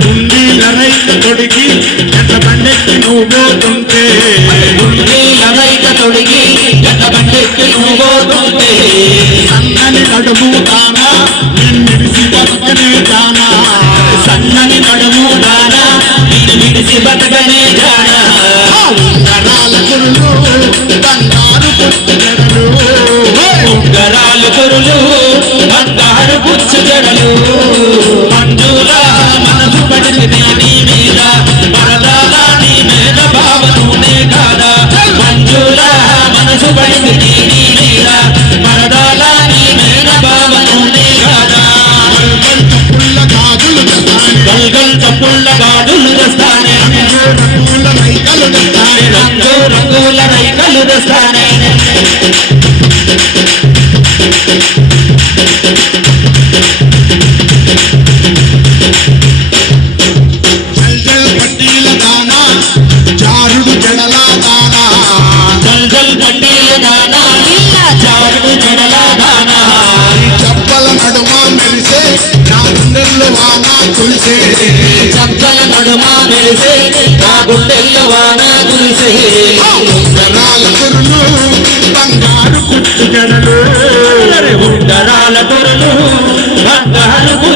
గుండీల రైక తొడిగి ఎట్ల బండెక్కి నువ్వు పోతుంటే గుండీల రైక తొడిగి ఎట్ల బండెక్కి నువ్వు పోతుంటే సన్నని నడుము దానా నిన్నిడిసి బతకనే జానా సన్నని నడుము దానా నిన్ను విడిసి బతకనే జానా ఉంగరాల కురులు బంగారు పుట్టు జడలు ఉంగరాలు కురులు బంగారు పుచ్చు జడలు మంజులా మనసు పడితే నీ మీద పరదాలా నీ మీద భావనునే కాదా మంజులా మనసు పడితే నీ మీద పరదాలా నీ మీద భావనునే కాదా పుల్ల గాజులు గల్గల్ చప్పుళ్ళ గాజులు తెస్తానే రంగుల రైకలు రంగు రంగుల రైకలు తెస్తానే జల్ పట్టీల దానా జారుడు జడల దానా జల్ పట్టీల దానా జారుడు జడల దానా చెప్పల నడుమ మెరిసే నా గుండెల్లో వాన కులిసే చక్కల నడుమ మెరిసే నా గుండెల్లో వాన కురిసే ఉంగరాల కురులు బంగారు పుట్టు జడలు ఉంగరాల తొరలు బంగారు